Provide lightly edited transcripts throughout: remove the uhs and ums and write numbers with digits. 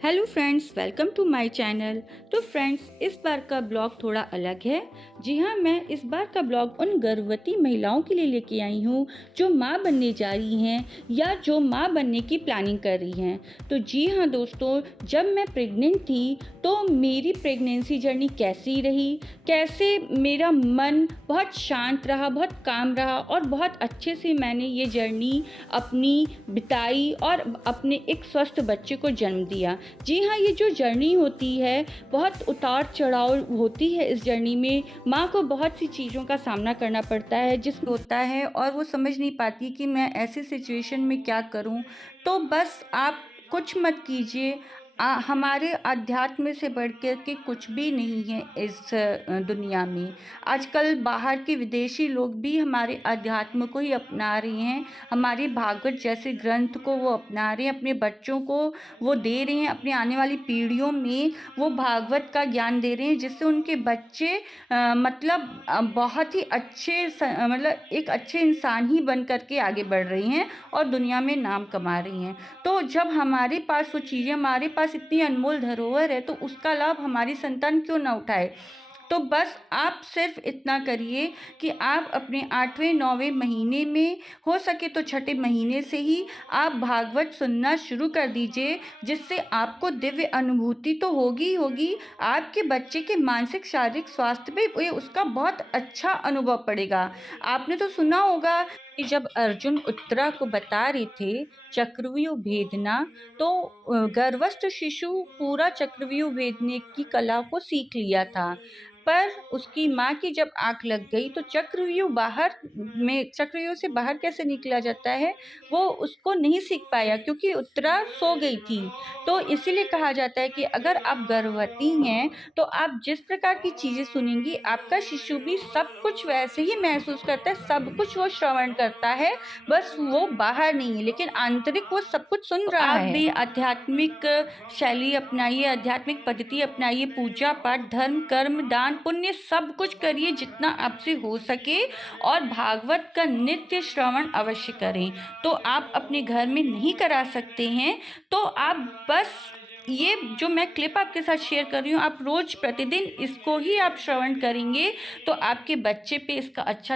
Hello friends, welcome to my channel. तो friends, इस बार का ब्लॉग थोड़ा अलग है। जी हाँ, मैं इस बार का ब्लॉग उन गर्भवती महिलाओं के लिए लेके आई हूँ जो माँ बनने जा रही हैं या जो माँ बनने की प्लानिंग कर रही हैं। तो जी हाँ दोस्तों, जब मैं प्रेग्नेंट थी तो मेरी प्रेगनेंसी जर्नी कैसी रही, कैसे मेरा मन बहुत शांत रहा, बहुत काम रहा और बहुत अच्छे से मैंने ये जर्नी अपनी बिताई और अपने एक स्वस्थ बच्चे को जन्म दिया। जी हाँ, ये जो जर्नी होती है बहुत उतार चढ़ाव होती है। इस जर्नी में माँ को बहुत सी चीज़ों का सामना करना पड़ता है जिसमें होता है और वो समझ नहीं पाती कि मैं ऐसी सिचुएशन में क्या करूँ। तो बस आप कुछ मत कीजिए। हमारे अध्यात्म से बढ़ कर के कुछ भी नहीं है इस दुनिया में। आजकल बाहर के विदेशी लोग भी हमारे अध्यात्म को ही अपना रहे हैं, हमारे भागवत जैसे ग्रंथ को वो अपना रहे हैं, अपने बच्चों को वो दे रहे हैं, अपनी आने वाली पीढ़ियों में वो भागवत का ज्ञान दे रहे हैं जिससे उनके बच्चे बहुत ही अच्छे मतलब एक अच्छे इंसान ही बन करके आगे बढ़ रही हैं और दुनिया में नाम कमा रही हैं। तो जब हमारे पास वो चीज़ें, हमारे पास इतनी अनमोल धरोहर है तो उसका लाभ हमारी संतान क्यों ना उठाए। तो बस आप सिर्फ इतना करिए कि आप अपने 8वें 9वें महीने में, हो सके तो छठे महीने से ही आप भागवत सुनना शुरू कर दीजिए, जिससे आपको दिव्य अनुभूति तो होगी ही होगी, आपके बच्चे के मानसिक शारीरिक स्वास्थ्य पे ये उसका बहुत अच्छा अनुभव पड़ेगा। आपने तो सुना होगा कि जब अर्जुन उत्तरा को बता रहे थे चक्रव्यूह भेदना, तो गर्भस्थ शिशु पूरा चक्रव्यूह भेदने की कला को सीख लिया था, पर उसकी माँ की जब आँख लग गई तो चक्रव्यूह से बाहर कैसे निकला जाता है वो उसको नहीं सीख पाया क्योंकि उत्तरा सो गई थी। तो इसीलिए कहा जाता है कि अगर आप गर्भवती हैं तो आप जिस प्रकार की चीज़ें सुनेंगी आपका शिशु भी सब कुछ वैसे ही महसूस करता है, सब कुछ वो श्रवण करता है, बस वो बाहर नहीं है लेकिन आंतरिक वो सब कुछ सुन रहा है। आप भी आध्यात्मिक शैली अपनाइए, आध्यात्मिक पद्धति अपनाइए, पूजा पाठ, धर्म, कर्म, दान, पुण्य सब कुछ करिए जितना आपसे हो सके और भागवत का नित्य श्रवण अवश्य करें। तो आप अपने घर में नहीं करा सकते हैं तो आप बस ये जो मैं क्लिप आपके साथ शेयर कर रही हूँ, आप रोज प्रतिदिन इसको ही आप श्रवण करेंगे तो आपके बच्चे पे इसका अच्छा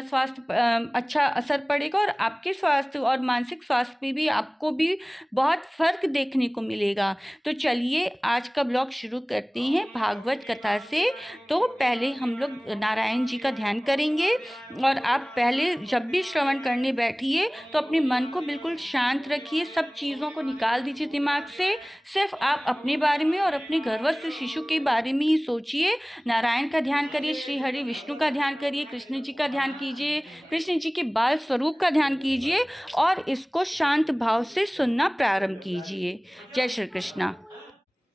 असर पड़ेगा और आपके स्वास्थ्य और मानसिक स्वास्थ्य पे भी आपको भी बहुत फर्क देखने को मिलेगा। तो चलिए आज का ब्लॉग शुरू करते हैं भागवत कथा से। तो पहले हम लोग नारायण जी का ध्यान करेंगे और आप पहले जब भी श्रवण करने बैठिए तो अपने मन को बिल्कुल शांत रखिए, सब चीज़ों को निकाल दीजिए दिमाग से, सिर्फ आप अपने बारे में और अपने गर्भस्थ शिशु के बारे में ही सोचिए। नारायण का ध्यान करिए, श्री हरि विष्णु का ध्यान करिए, कृष्ण जी का ध्यान कीजिए, कृष्ण जी के बाल स्वरूप का ध्यान कीजिए और इसको शांत भाव से सुनना प्रारंभ कीजिए। जय श्री कृष्णा।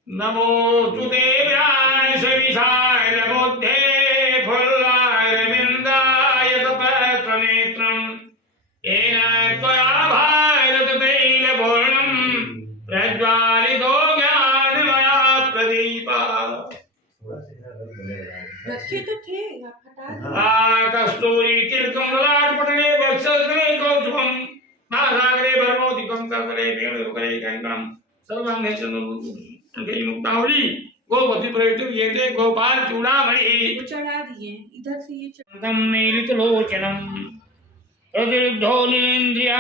नमोस्तु देव्याय सविताय नमोद्धे फुल्लाय रविन्दाय तपत्रनेत्रम् येन त्वया भारततैलपूर्णम् प्रज्वालितो ज्ञानमया प्रदीपः। रखे तो थे, आप हटा कस्तूरी तिलकं ललाटपटले वत्सले कौतुकं नासाग्रे भर्मोदिकं ककले वेणुकरे कङ्कणं सर्वं मुक्तावली गोपति प्रयुक्त येते गोपाल चूड़ामणि चढ़ा दिए इधर से ये नीलित लोचनम तद्रुद्धोलेन्द्रिय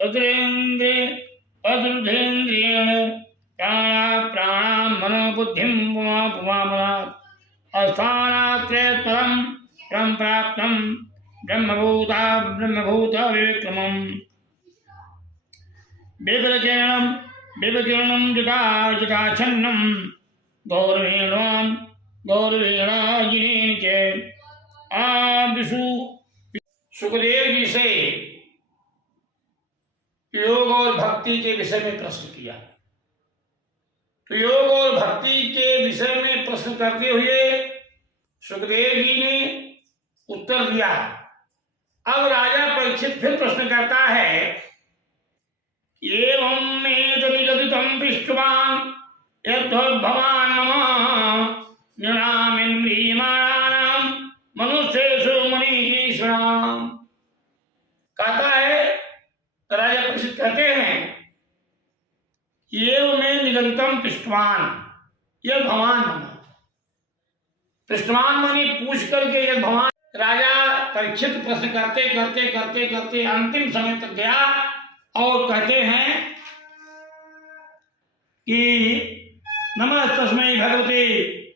तद्रेन्द्रे अद्रुधेन्द्रियेण प्राणा प्राणां मनो बुद्धिं पुमापुमामनात् अस्थानात्रयपदं परं प्राप्तं ब्रह्मभूत विक्रमम् बिबकिरणं जटाच्छन्नं गौरवेणाजिनेन च आविषु। सुखदेव जी से योग और भक्ति के विषय में प्रश्न किया। तो योग और भक्ति के विषय में प्रश्न करते हुए सुखदेव जी ने उत्तर दिया। अब राजा परीक्षित फिर प्रश्न करता है, एवं मेतदितं पृष्टवान् यद्भवान् मम नृणामिन्द्रियमाणानां मनुष्येषु मुनीश्वराम्। कहता है, राजा परीक्षित कहते हैं, एवं में चरितम पृष्ठवान, यह भगवान बना। पृष्ठवान माने पूछ करके यह भगवान। राजा परीक्षित प्रश्न करते करते करते करते अंतिम समय तक गया और कहते हैं कि नमस्तस्मै भगवते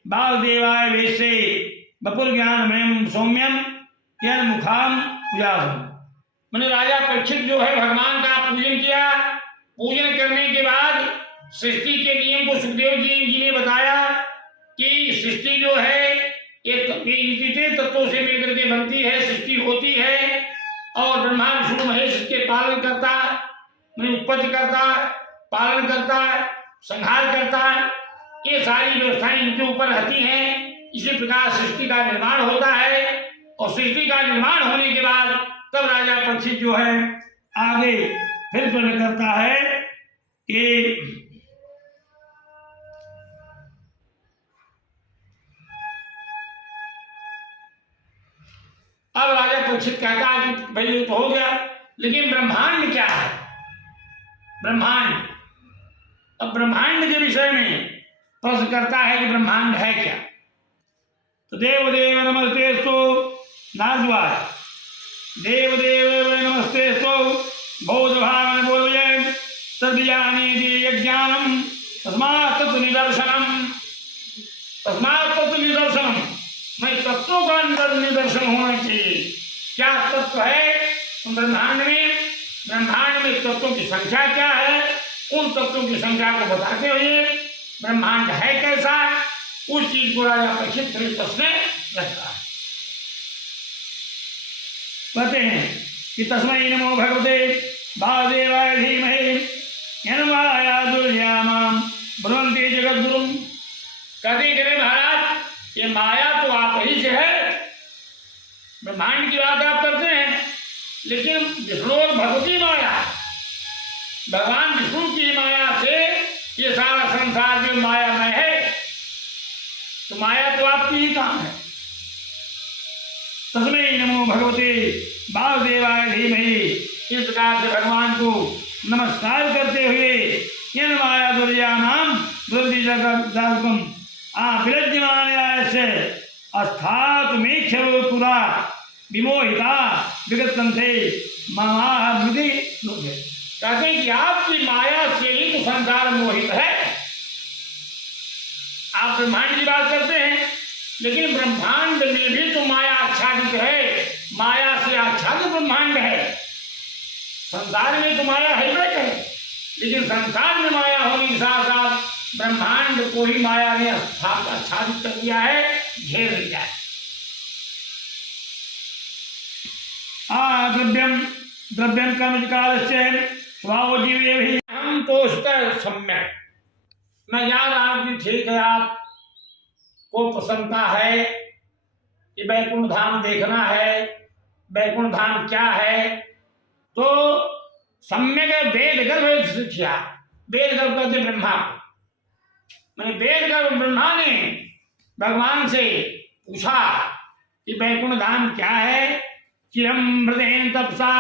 वासुदेवाय वेश्ये वपुर ज्ञानमयं सौम्यम यन मुखाम उजासम। मैंने राजा परीक्षित जो है भगवान का पूजन किया। पूजन करने के बाद सृष्टि के नियम को सुखदेव जी ने बताया कि सृष्टि जो है ये तत्वों से मिलकर के बनती है, सृष्टि होती है और ब्रह्मा विष्णु महेश इसके पालन करता, मैंने उत्पत्ति करता, पालन करता, संहार करता, ये सारी व्यवस्थाएं इनके ऊपर रहती हैं। इसी प्रकार सृष्टि का निर्माण होता है और सृष्टि का निर्माण होने के बाद तब राजा परीक्षित जो है आगे फिर प्रश्न करता है कि अब राजा परीक्षित कहता है कि भाई ये तो हो गया, लेकिन ब्रह्मांड क्या है? ब्रह्मांड, अब ब्रह्मांड के विषय में प्रश्न करता है कि ब्रह्मांड है क्या? तो देवदेव नमस्तेस्तु नारद्वार, देवदेव नमस्तेस्तु बोधभावन बोधयन् तद्यानीति यज्ञानम तस्मात् तत्व निदर्शनम, तस्मात् तत्व निदर्शनम, मैं तत्वों का निदर्शन होना चाहिए। क्या तत्व है ब्रह्मांड में? ब्रह्मांड में तत्वों की संख्या क्या है? उन तत्वों की संख्या को बताते हुए ब्रह्मांड है कैसा, उस चीज को राजा परीक्षित प्रश्न रखता है। कहते हैं कि तस्मै नमो भगवते वासुदेवाय धीमहि यन्माया दुर्यामां ब्रह्मन्ति जगद्गुरुं। कहते कि महाराज ये माया तो आप ही से है, ब्रह्मांड की बात आप करते हैं, लेकिन विष्णु और भगवती माया, भगवान विष्णु की माया से ये सारा संसार जो मायामय है, तो माया तो आपकी ही काम है। तस्मै नमो भगवते वासुदेवाय धीमहि, इस प्रकार से भगवान को नमस्कार करते हुए यन माया दुर्यानाम वृद्धि जगद्गुरुं विरज्यमानयास्य अस्थातुमेख्य पुरा विमोहिता विगतंथे मामाह मृदि लोके। कहते हैं कि आपकी माया से ही तो संसार मोहित है। आप ब्रह्मांड की बात करते हैं, लेकिन ब्रह्मांड में भी तो माया आच्छादित है, माया से आच्छादित ब्रह्मांड है। संसार में तो माया है, लेकिन संसार में माया होने के साथ साथ ब्रह्मांड को ही माया ने आच्छादित कर दिया है, घेर लिया है। द्रव्यम द्रव्यम कर्म कालस्य स्वभाव जीवे भी हम तो सम्यक। मैं जान रहा हूं कि ठीक है, आप को प्रसन्नता है कि बैकुंठ धाम देखना है, बैकुंठ धाम क्या है, तो सम्यक वेद गर्भ शिक्षा, वेद गर्भ कहते ब्रह्मा, मैंने वेद गर्भ ब्रह्मा ने भगवान से पूछा कि बैकुंठ धाम क्या है। चिरम हृदय तपसा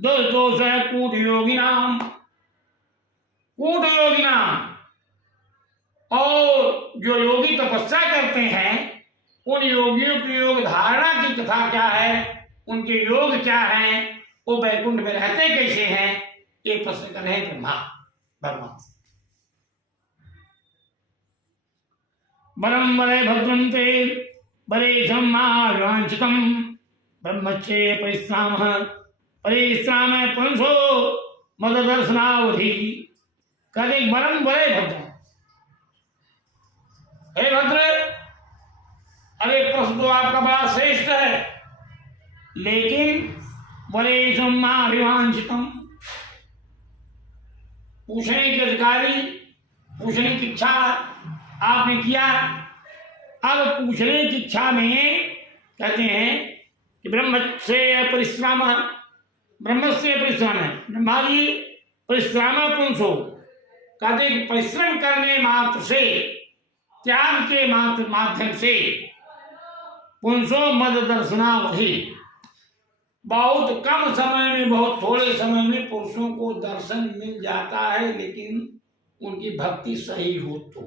दोष कूट योगिनाम, कूट योगिनाम, और जो योगी तपस्या करते हैं उन योगियों की योग धारणा की कथा क्या है, उनके योग क्या हैं, वो बैकुंठ में रहते कैसे हैं, ये प्रश्न कर रहे ब्रह्मा भगवान से। बरम वरे भद्रंते बरे सम्मावांछितम ब्रह्मच्चे परिश्राम परिश्राम पुंसो मद दर्शनावधि। कहते बरम वरे भद्र, हे भद्र, अरे प्रश्न तो आपका बड़ा श्रेष्ठ है, लेकिन वरे सम्मावांछितम, पूछने के अधिकारी, पूछने की इच्छा आपने किया। अब पूछने की इच्छा में कहते हैं कि ब्रह्म से परिश्राम, ब्रह्म से परिश्राम है, ब्रह्मा जी परिश्राम पुंसो, कहते कि परिश्रम करने मात्र से, त्याग के मात्र माध्यम से, पुंसो मद दर्शनावधि, बहुत कम समय में, बहुत थोड़े समय में पुरुषों को दर्शन मिल जाता है, लेकिन उनकी भक्ति सही हो तो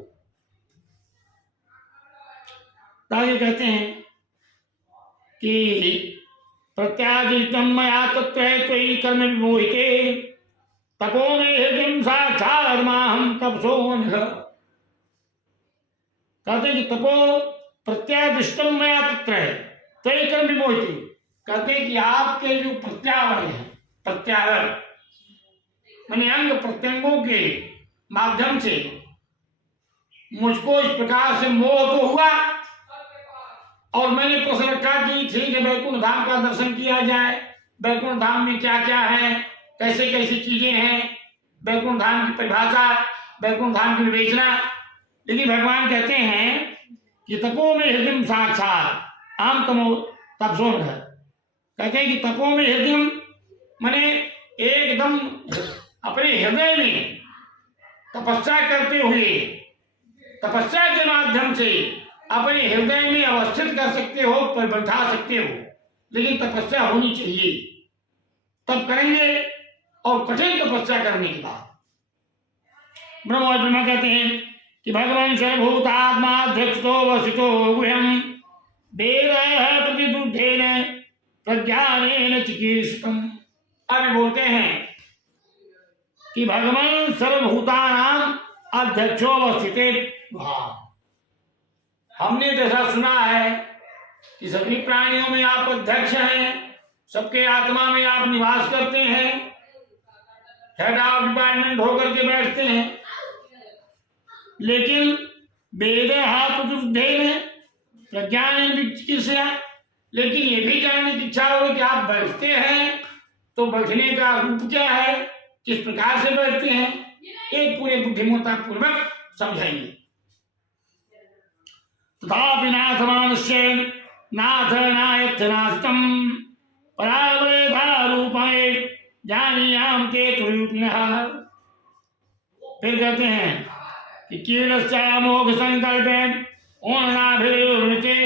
आगे कहते हैं कि प्रत्यादिष्टम मया तत्र त्वयि कर्म विमोहिते तपो में हृदय साक्षात् माहम तपसोऽन्यः। कहते कि तपो प्रत्यादिष्टम मया तत्र त्वयि कर्म विमोहिते। कहते कि आपके जो प्रत्यावर है, प्रत्यावर माने अंग प्रत्यंगों के माध्यम से मुझको इस प्रकार से मोह तो हुआ और मैंने प्रश्न रखा कि ठीक है वैकुंठ धाम का दर्शन किया जाए, वैकुंठ धाम में क्या क्या है, कैसे कैसी चीजें हैं, वैकुंठ धाम की परिभाषा, वैकुंठ धाम की विवेचना। लेकिन भगवान कहते हैं कि तपो में हृदय साक्षात् आम तमो तपसोन है। कहते हैं कि तपो में हृदय माने एकदम अपने हृदय में तपस्या करते हुए, तपस्या के माध्यम से अपने हृदय में अवस्थित कर सकते हो, पर बैठा सकते हो, लेकिन तपस्या होनी चाहिए, तब करेंगे। और कठिन तपस्या करने के बाद ब्रह्मा कहते हैं कि भगवान सर्वभूतात्माध्यक्षो वसितो गुह्यम वेद प्रतिदुद्धेन प्रज्ञानेन चिकीर्षितम्। अब बोलते हैं कि भगवान सर्वभूतानाम अध्यक्षो अवस्थिते। हमने जैसा सुना है कि सभी प्राणियों में आप अध्यक्ष हैं, सबके आत्मा में आप निवास करते हैं, हेड ऑफ डिपार्टमेंट होकर के बैठते हैं। लेकिन वेद प्रज्ञान चिकित्सा, लेकिन ये भी जानने की इच्छा हो कि आप बैठते हैं तो बैठने का रूप क्या है, किस प्रकार से बैठते हैं, एक पूरे बुद्धिमत्ता पूर्वक समझाइए। तथापि नाथ मानुष्य नाथ नायथ नास्तं परावरेधा रूपये जानीयाम ते तुरूपिणः। फिर कहते हैं कि कीर्णश्चामोघ संकल्पे ओनाभिर्वृते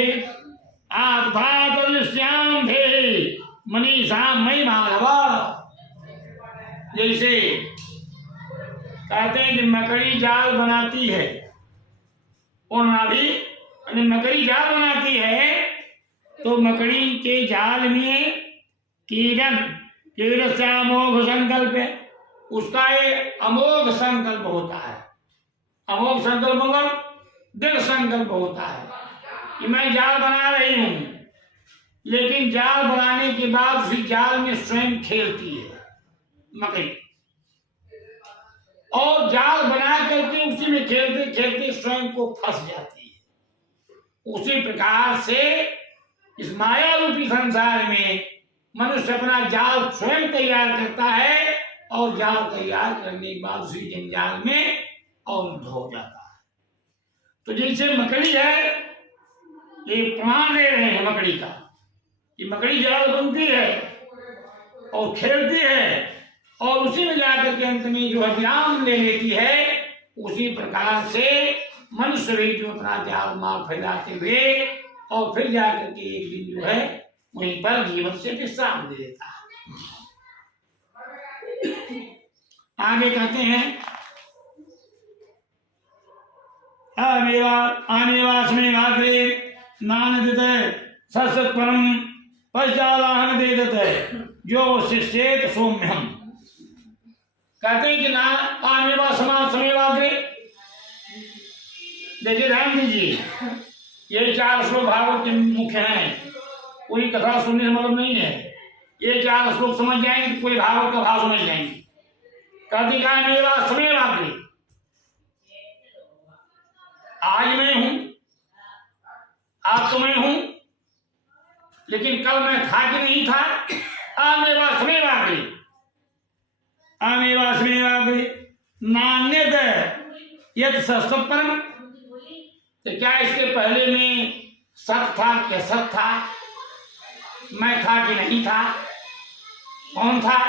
आत्मातलश्याम भे मनीषा मई माधव। जैसे कहते हैं कि मकड़ी जाल बनाती है, ओनाभि मकड़ी जाल बनाती है तो मकड़ी के जाल में कीड़न से अमोघ संकल्प है, उसका एक अमोघ संकल्प होता है। अमोघ संकल्प मतलब दृढ़ संकल्प होता है कि मैं जाल बना रही हूं, लेकिन जाल बनाने के बाद उसी जाल में स्वयं खेलती है मकड़ी, और जाल बना करके उसी में खेलते खेलते स्वयं को फंस जाती है। उसी प्रकार से इस माया रूपी संसार में मनुष्य अपना जाल स्वयं तैयार करता है और जाल तैयार करने के बाद उसी जंजाल में अवरुद्ध हो जाता है। तो जैसे मकड़ी है, ये प्रमाण दे रहे हैं मकड़ी का कि मकड़ी जाल बनती है और खेलती है और उसी में जाकर के अंत में जो है विराम ले लेती है। उसी प्रकार से मनुष्य भी जो अपना जाल माल फैलाते हुए और फिर जाकर के एक दिन जो है वहीं पर जीवन से विश्राम दे देता है। आगे कहते हैं आमेवास्मे भाग्रे नानदित सत्सत परम पश्चादाहन दे देते जो शिष्येत सौम्यम। कहते हैं कि ना आमेवा समाज समेवाग्रे। देखिए ध्यान दीजिए, ये 4 श्लोक भागवत के मुख्य हैं, पूरी कथा सुनने से मतलब नहीं है। ये 4 श्लोक समझ जाएंगे तो पूरे भागवत का भाव समझ जाएंगे। कहते हैं मेरा समेवाग्रे, आज मैं हूं, आज तो मैं हूं, लेकिन कल मैं था कि नहीं था। आमेवा समेवाग्रे, आमेवा समेवाग्रे नान्यत यद सत्सत परम। तो क्या इसके पहले में सत था कि असत था, मैं था कि नहीं था, कौन था?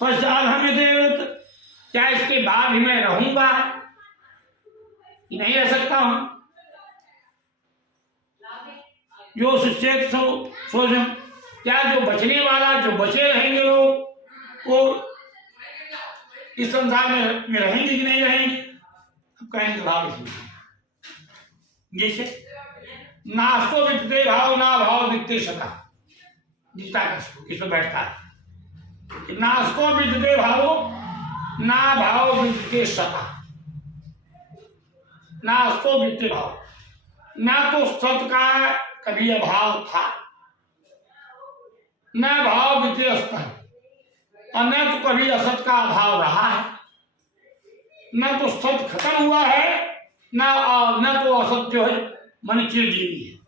पश्चात हमें देवत, क्या इसके बाद ही मैं रहूंगा कि नहीं रह सकता हूं? जो शिष्य सोचम, क्या जो बचने वाला, जो बचे रहेंगे लोग, वो इस संसार में रहेंगे कि नहीं रहेंगे? अब कहने का भाव इसमें जैसे नास्तो विद्यते भाव ना भाव वित्ते सता, गीता का श्लोक इसमें बैठता है। नास्तो विद्यते भाव ना भाव विद्यते सता, नास्तो विद्यते भाव, ना तो सत का कभी अभाव था, न भाव विद्यते असत, और न तो कभी असत का अभाव रहा है, न तो सत खत्म हुआ है, न तो असत जो है मन चिरजीवी है।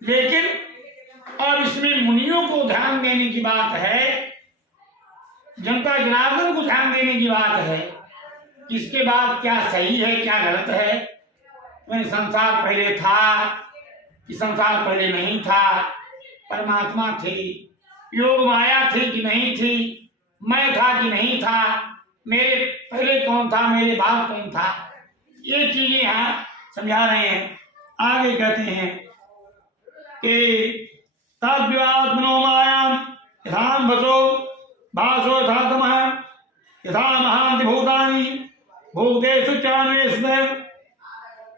लेकिन अब इसमें मुनियों को ध्यान देने की बात है, जनता जनार्दन को ध्यान देने की बात है, इसके बाद क्या सही है क्या गलत है। मैंने संसार पहले था कि संसार पहले नहीं था, परमात्मा थे, योग माया थी कि नहीं थी, मैं था कि नहीं था, मेरे पहले कौन था मेरे बाद कौन था, ये चीजें यहाँ समझा रहे हैं। आगे कहते हैं कि तद्व्यात्मनो मायाम यथाम भसो भासो यथा तमः यथा महान्ति भूतानि भूतेषु चान्वेषु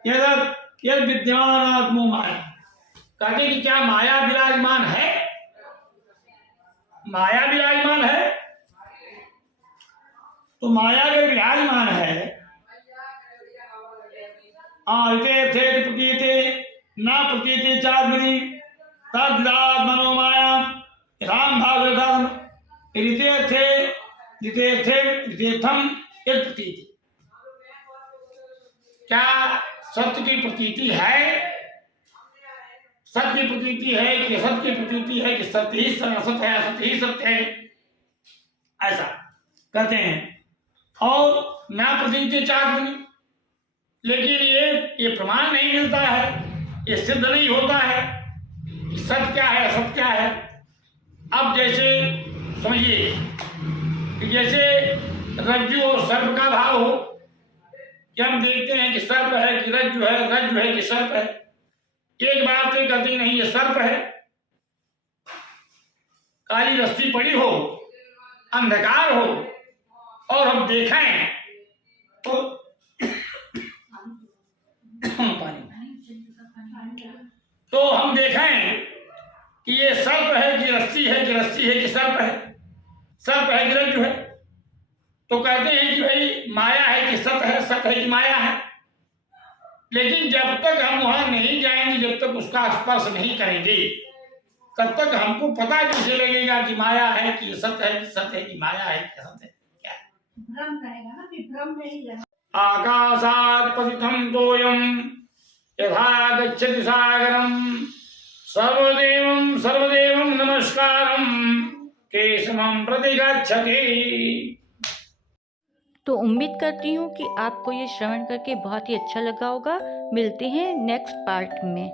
यद विद्यमान आत्मो माया। कहते कि क्या माया विराजमान है? माया विराजमान है। तो माया अगर विराजमान है, प्रतीते न प्रतीते चात्मनि तद्विदात्मनो मायाम यथाम भासोथम ऋतेर्थम यद प्रतीति। क्या सत्य की प्रतीति है? सत्य की प्रतीति है कि असत की प्रतीति है कि सत्य ही असत है, असत्य ही सत्य है, ऐसा कहते हैं। और ना प्रतीति चात्मनि, लेकिन ये प्रमाण नहीं मिलता है, ये सिद्ध नहीं होता है कि सत्य क्या है असत क्या है। अब जैसे समझिए कि जैसे रज्जु और सर्प का भाव हो, कि हम देखते हैं कि सर्प है कि रज्जु है, रज्जु है कि सर्प है, एक बार तो कहते नहीं ये सर्प है। काली रस्सी पड़ी हो, अंधकार हो, और हम देखें तो हम देखें कि ये सर्प है कि रस्सी है, कि रस्सी है कि सर्प है, सर्प है कि रज्जु है, तो कहते हैं कि भाई माया है कि सत है, सत है कि माया है। लेकिन जब तक हम वहां नहीं जाएंगे, जब तक उसका स्पर्श नहीं करेंगे, तब तक हमको पता कैसे लगेगा कि माया है कि सत है, कि सत है कि माया है कि असत है, क्या भ्रम करेगा ना, कि भ्रम नहीं रहेगा। आकाशात् पतितं तोयं यथा गच्छति सागरं सर्वदेवं नमस्कारं केशवं प्रति गच्छति। तो उम्मीद करती हूँ कि आपको ये श्रवण करके बहुत ही अच्छा लगा होगा। मिलते हैं नेक्स्ट पार्ट में।